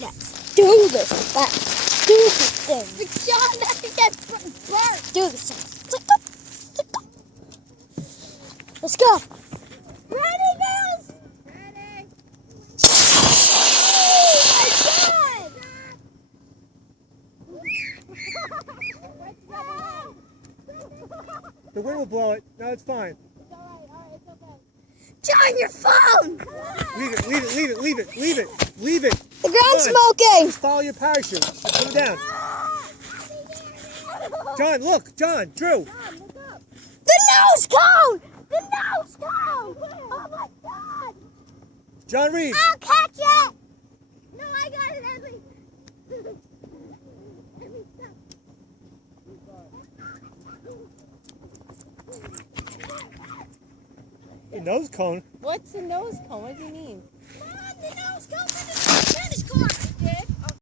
Let's do this. Let's do this thing. But John, that thing gets burnt. Do this thing. Let's go. Ready, girls? Ready. The wind will blow it. No, it's fine. It's alright, it's okay. John, your phone. Leave it, leave it, leave it, leave it, leave it, leave it. The ground's Come on. smoking. Just follow your parachute. Put it down. John, look. John, Drew. John, look up. The nose cone. The nose cone! Oh my god! John Reed. I'll catch it! No, I got it, Emily. Emily, stop. The nose cone. What's a nose cone? What does he mean?